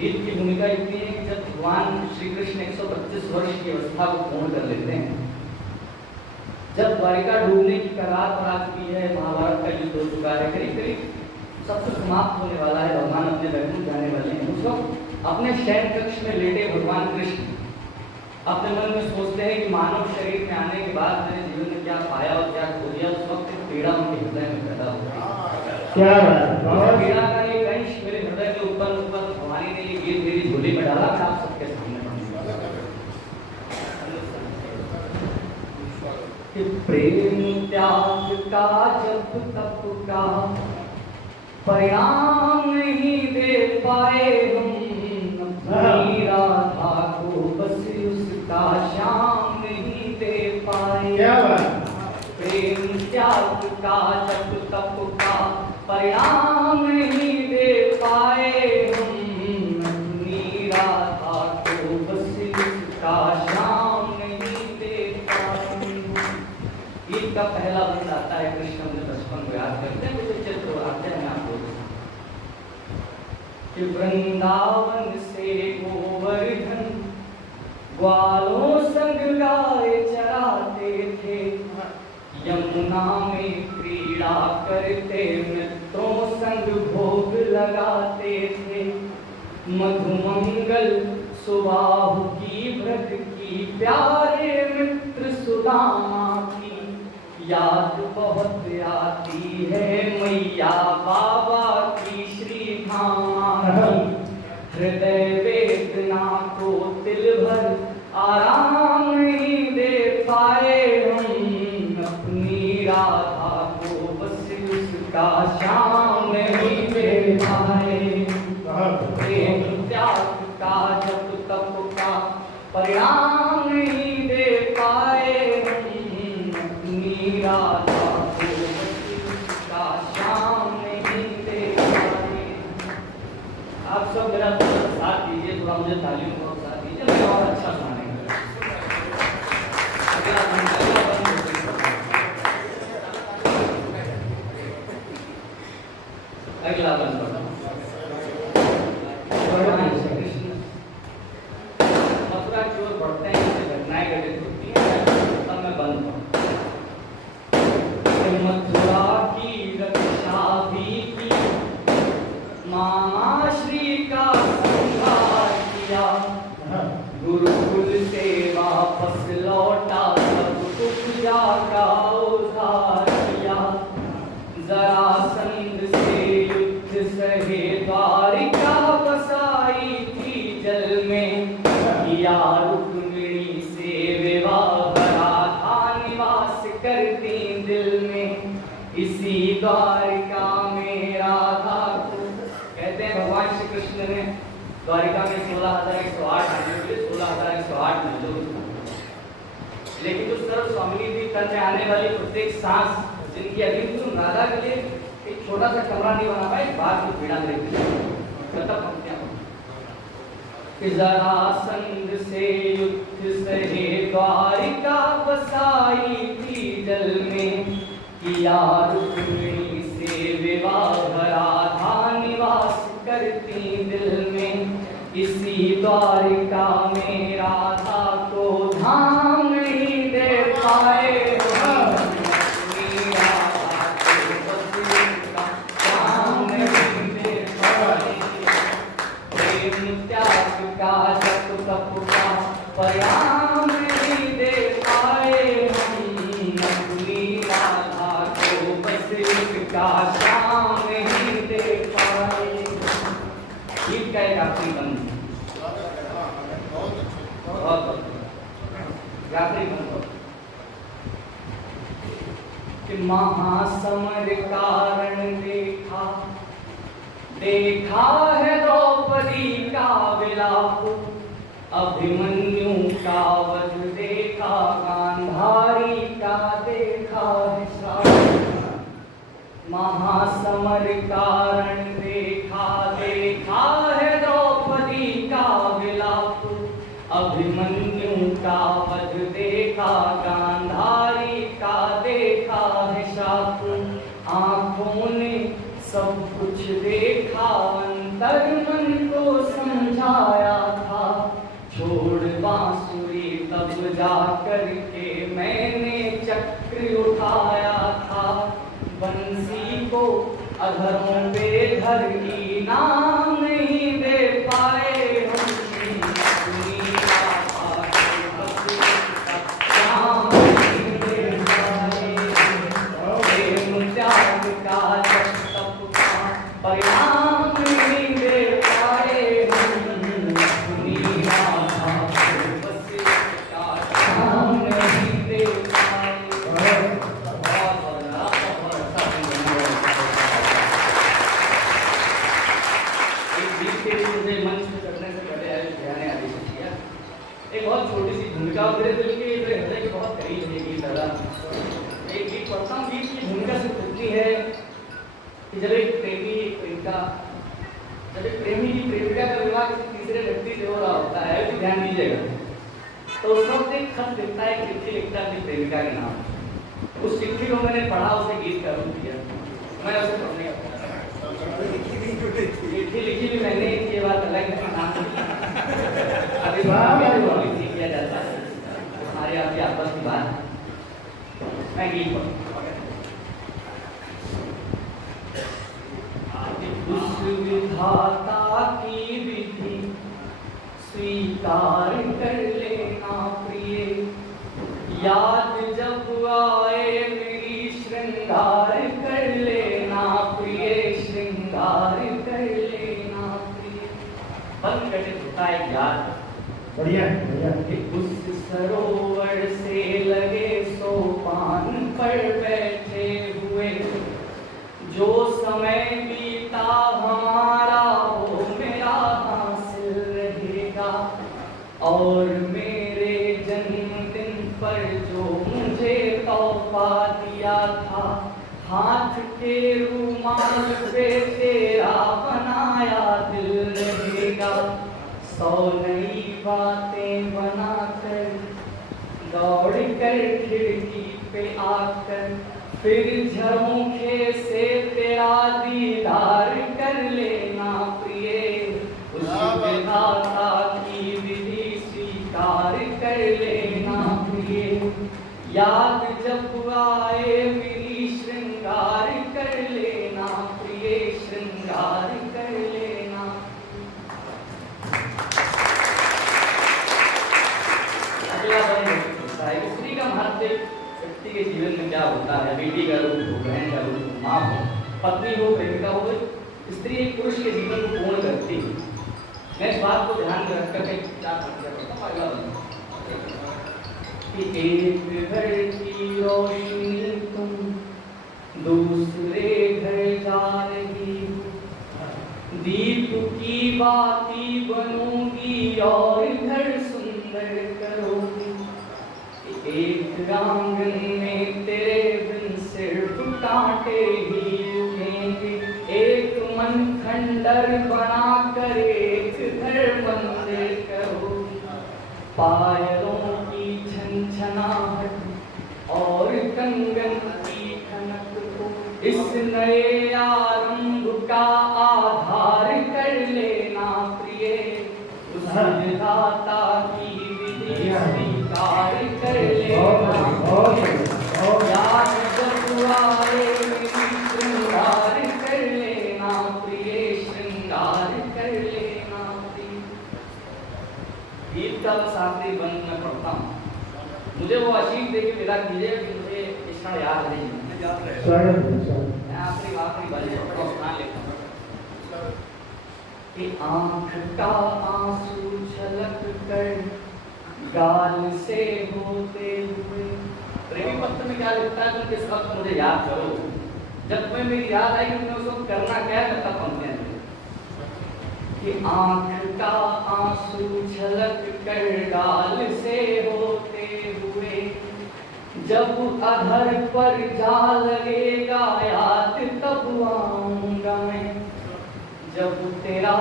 गीत की भूमिका इतनी है कि जब भगवान श्री कृष्ण 125 वर्ष की अवस्था को पूर्ण कर लेते हैं, जब द्वारिका डूबने की कगार पर आ चुकी है, महाभारत का युद्ध हो चुका है, करीब करीब सब कुछ समाप्त होने वाला है, भगवान अपने वैकुंठ जाने वाले हैं, उस वक्त अपने शयन कक्ष में लेटे भगवान कृष्ण अपने मन में सोचते हैं कि मानव शरीर में आने के बाद मैंने जीवन में क्या पाया और क्या खो दिया। उस वक्त पीड़ा उनके हृदय में पैदा हो गई। क्या पीड़ा का एक अंश मेरे हृदय में उत्पन्न हुआ, तो भगवान ने ये गीत मेरी झोली में डाला। मैं आप सबके सामने कि प्रेम त्याग का जब तप का परिणाम नहीं दे पाए हम, अपनी राधा को बस उसका श्याम नहीं दे पाए। प्रेम त्याग का जब तप का परिणाम नहीं दे पाए हम, अपनी राधा को बस उसका श्याम नहीं दे पाए। गीत का पहला बंद आता है, कृष्ण अपने बचपन को याद करते हैं, मुझे चित्र आते हैं आपको कि वृंदावन से गोवर्धन ग्वालों संग गाय चराते थे, यमुना में क्रीड़ा करते मित्रों संग भोग लगाते थे। मधुमंगल सुबाहु की व्रत की प्यारे मित्र सुदामा की याद बहुत आती है, मैया बाबा की श्री धामा की। हृदय वेदना को तिल भर आराम नहीं दे पाए हम, अपनी राधा को बस उसका श्याम नहीं दे पाए। प्रेम त्याग का जब तप का परिणाम नहीं दे पाए हम, अपनी राधा को बस उसका श्याम नहीं दे पाए। आप सब मेरा साथ दीजिए, थोड़ा मुझे तालियों को साथ दीजिए, मैं और अच्छा सुनाएंगे। अगला बंद मथुरा की ओर बढ़ते हैं, घटनाएं घटित होती हैं, तब मैं बंद मथुरा की रक्षा भी की, मामा श्री का संहार किया, गुरुकुल से वापस लौटा सब कुछ जाका उधार किया। जरासंध से युद्ध सहे द्वारिका बसाई थी जल में, किया रुक्मिणी से विवाह राधा निवास करती दिल में। इसी द्वारिका में राधा को कहते हैं भगवान श्री कृष्ण ने द्वारिका में 16,108 मंदिरों के 16,108 मंदिरों, लेकिन जो सर्व स्वामिनी थी तन में आने वाली प्रत्येक सांस जिनकी अधीन थी, राधा के लिए एक छोटा सा कमरा नहीं बना पाए, बात की पीड़ा देखते जरासंध से युद्ध सहे द्वारिका बसाई थी जल में, किया रुक्मिणी से विवाह राधा निवास करती दिल में। इसी द्वारिका में राधा को धाम नहीं दे पाए, परिणाम नहीं दे पाए हम, अपनी राधा को बस उसका श्याम नहीं दे पाए। गीत का एक आखिरी बंद, बहुत आखिरी बंद कि महासमर कारण देखा, देखा है द्रौपदी का विलाप, अभिमन्यु का वध देखा, गांधारी का देखा है साथ। महासमर कारण देखा, देखा है द्रौपदी का विलाप, अभिमन्यु का वध देखा, गांधारी का देखा है शाप। आंखों ने सब कुछ देखा, अंतर मन को समझाया था, छोड़ बांसुरी तब जा करके मैंने चक्र उठाया था। बंसी को अधरों पे धर की नाम नहीं दे पाए हम, नाम नहीं दे पाए। प्रेम त्याग का तप का परिणाम नहीं दे पाए हम, बस का नाम नहीं दे पाए। मुझे मंच में चढ़ने से पहले आयोध्या ने आदेश किया, एक बहुत छोटी सी भूमिका मेरे दिल के हृदय के बहुत करीब है गीत दादा। एक गीत पढ़ता हूँ, गीत की भूमिका से खुलती है कि जब एक प्रेमी की प्रेमिका का विवाह किसी तीसरे व्यक्ति से हो रहा होता है, तो ध्यान दीजिएगा, तो उस वक्त एक खत लिखता है, चिट्ठी लिखता है अपनी प्रेमिका के नाम। उस चिट्ठी को मैंने पढ़ा, उसे गीत का रूप दिया, मैंने उसे पढ़ने का चिट्ठी लिखी भी मैंने, ये बात अलग है, अभी किया जाता है हमारे आपकी आपस की बात। मैं गीत उस विधाता की विधि स्वीकार कर लेना प्रिय, याद जब आए मेरी श्रृंगार कर लेना प्रिय, श्रृंगार कर लेना प्रिय। बंद करके होता है याद, बढ़िया बढ़िया। उस सरोवर से लगे सोपान पर बैठे हुए, जो समय बीता हमारा वो मेरा हासिल रहेगा, और मेरे जन्मदिन पर जो मुझे तोहफा दिया था, हाथ के रुमाल पे तेरा बनाया दिल रहेगा। 100 नई बातें बनाकर दौड़ कर खिड़की पे आकर, फिर झरोखे से तेरा दीदार कर लेना प्रिय, उस विधाता की विधि स्वीकार कर लेना प्रिय, याद जब आए मेरी श्रृंगार कर लेना प्रिय, श्रृंगार कर लेना। अगला बंद है स्त्री का महत्व व्यक्ति के जीवन में क्या होता है। बेटी का रूप हो, बहन का रूप हो, माँ हो, पत्नी हो, प्रेमिका हो, स्त्री एक पुरुष के जीवन को पूर्ण करती है। मैं इस बात को ध्यान में रखकर क्या करता हूँ, अगला बंद कि एक घर की रोशनी तुम दूसरे घर जा रही, दीप की बाती बनोगी और घर सुंदर करोगी। एक आंगन में तेरे बिन सिर्फ कांटे ही उगेंगे, एक मन खंडर बना कर एक घर मंदिर करोगी। पायलों की छनछनाहट और कंगन की खनक को इस नए आरंभ का आधार कर लेना प्रिय, उस विधाता की विधि स्वीकार कर लेना। याद जब आए मेरी श्रृंगार कर लेना प्रिय, श्रृंगार कर लेना प्रिय। गीत का आखिरी बंद में पढ़ता हूँ, मुझे वो आशीष दे के विदा कीजिए कि मुझे इस क्षण याद नहीं है। मैं आखिरी बंद सुना लेता हूँ कि आँख का आंसू छलक कर गाल से होते हुए। प्रेमी पत्र में क्या लिखता है, तुम किस वक्त मुझे याद करो, जब तुम्हें मेरी याद आई कि तुमने उसको करना क्या है, तब पंक्तियां कि आँख का आंसू छलक कर गाल से होते हुए, जब अधर पर जा लगेगा याद तब आऊंगा मैं, जब तेरा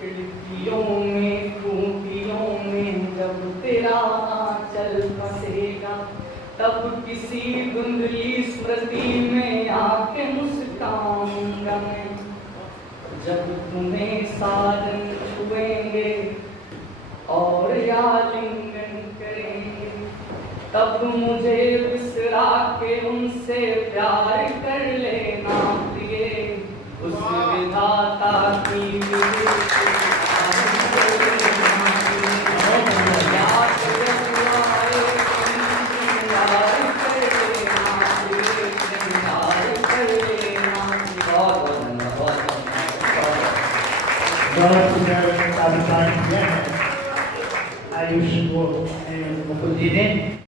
खिड़कियों में खूंटियों में जब तेरा आंचल फंसेगा, तब किसी धुंधली स्मृति में आके मुस्काऊंगा मैं। जब तुम्हें साजन छुएंगे और आलिंगन करेंगे, तब मुझे बिसरा के उनसे प्यार कर लेना प्रिय। उस विधाता की बहुत सुंदर का विचार किया है आयुष को मुकुल जी ने।